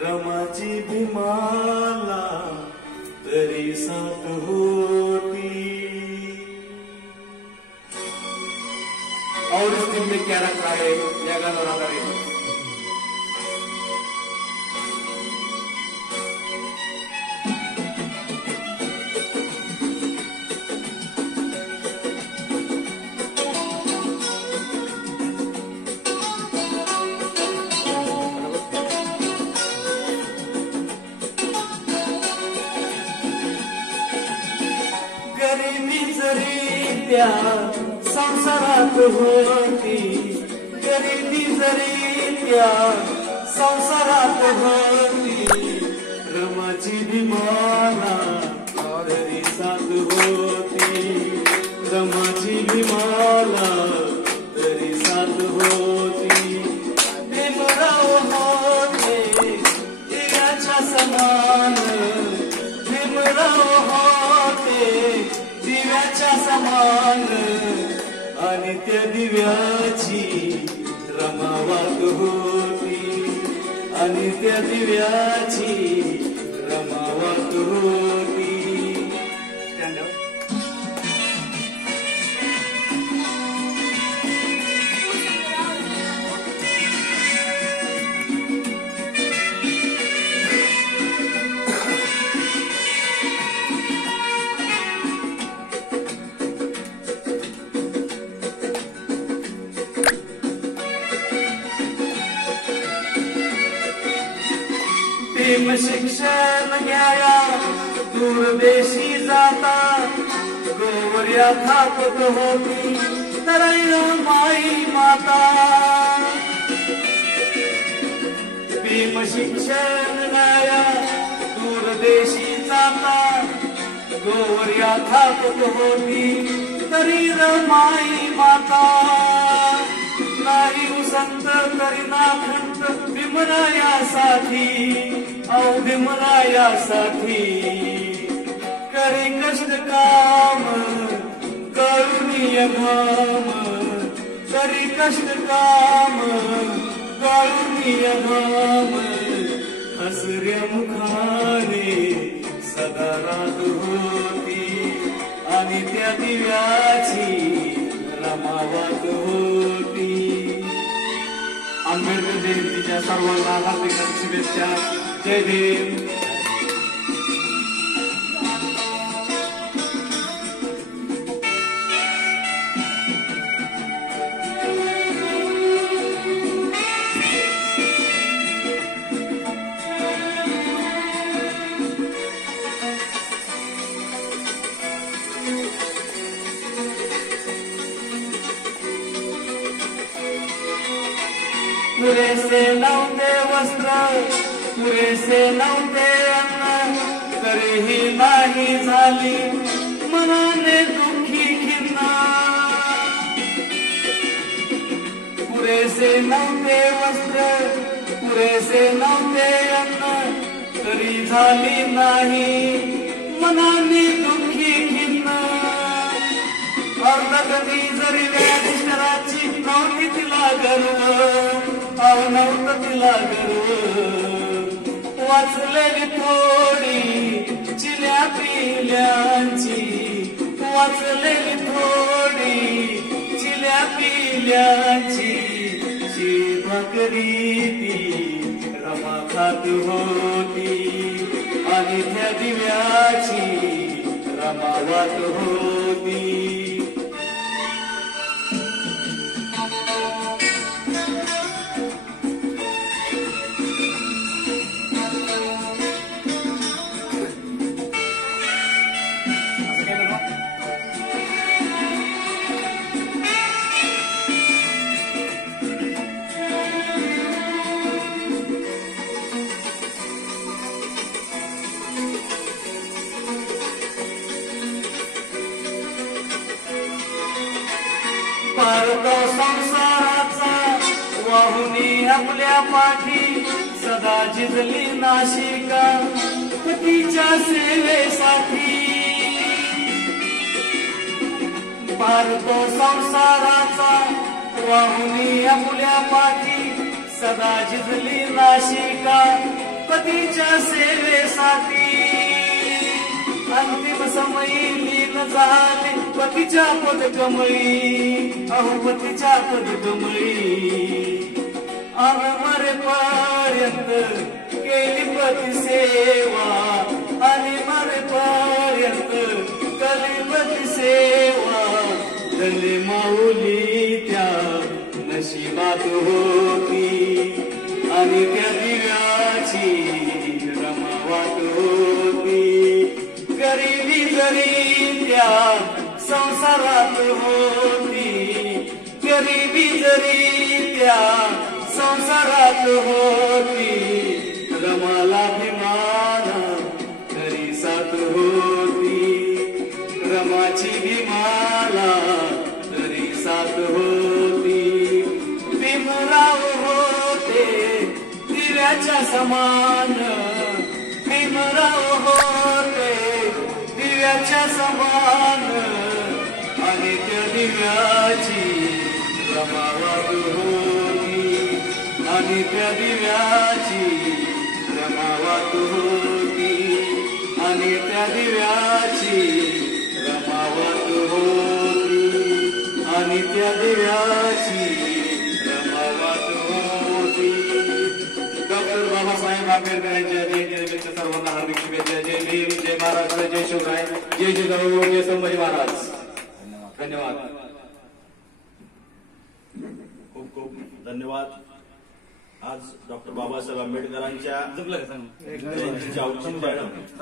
रमाची भीमाला तरी साथ होती। और इस दिन में क्या रखा है या गाना रखा है? गरिबी जरी त्या संसारात होती, गरिबी जरी त्या संसारात होती, रमाची भीमाला तरी साथ होती, रमाची भीमाला तरी साथ होती। भीमराव होते दिव्याच्या समान, भीमराव होते दिव्याच्या समान, आणि त्या दिव्याची रमावात होती, आणि त्या दिव्याची रमावात होती। प्रेम शिक्षण घ्याया दूरदेशी जाता, गोवर्या थापत होती तराई माई माता। प्रेम शिक्षण घ्याया दूरदेशी जाता, गोवर्या थापत होती तरी माई माता। नाही उसंत करीना खंत भीमरायासाठी, औ भीमरायासाठी करे कष्ट काम करुणीय घाम, करे कष्ट काम करुणीय घाम। हसऱ्या मुखाने सदा रात होती, आणि त्या दिव्याची रमावात होती। आंबेडकर जयंतीच्या सर्वांना हार्दिक शुभेच्छा। जय भीम। पुरेसे नव्हते वस्त्र, पुरेसे नव्हते अन्न, तरीही नाही झाली मनाने दुःखी खिन्न। पुरेसे नव्हते वस्त्र, पुरेसे नव्हते अन्न, तरी झाली नाही मनाने दुःखी खिन्न। अर्धगती जरी व्याधिष्ठराची नव्हती तिला गर्व, नव्हतं तिला गर्व। वाचलेली थोडी चिल्या पिल्यांची, वाचलेली थोडी चिल्या पिल्यांची, भाकरी ती रमा खात होती, आणि त्या दिव्याची रमावात होती। पारतो संसाराचा वाहुनी आपल्या पाठी, सदा जिजली नाशिका पतीच्या सेवेसाठी। पारतो संसाराचा वाहुनी आपल्या पाठी, सदा जिजली नाशिका पतीच्या सेवेसाठी अंतिम समयी लीन झाले पतीच्या पदकमळी, अहो पतीच्या पदकमळी. मरेपर्यंत केली पती सेवा, आणि मरेपर्यंत केली पती सेवा. धन्य माऊली त्या नशिबात होती, आणि त्या दिव्याची रमावात होती. गरिबी जरी त्या संसारात होती, गरिबी जरी त्या संसारात होती. रमाला भीमान तरी साथ होती, रमाची भीमाला तरी साथ होती. भीमराव होते दिव्याच्या समान, भीमराव होते दिव्याच्या समान. आणि त्या दिव्याची रमावात होती, आणि त्या दिव्याची रमावात होती, आणि त्या दिव्याची रमावात होती, आणि त्या दिव्याची रमावात होती. डॉक्टर बाबासाहेब आंबेडकर यांच्या जयंतीनिमित्त सर्वांना हार्दिक शुभेच्छा. जय भीम, जय महाराष्ट्र, जय शिवराय, जय जिजाऊ, जय संभाजी महाराज. धन्यवाद. खूप खूप धन्यवाद. आज डॉक्टर बाबासाहेब आंबेडकरांच्या जयंतीचे औचित्य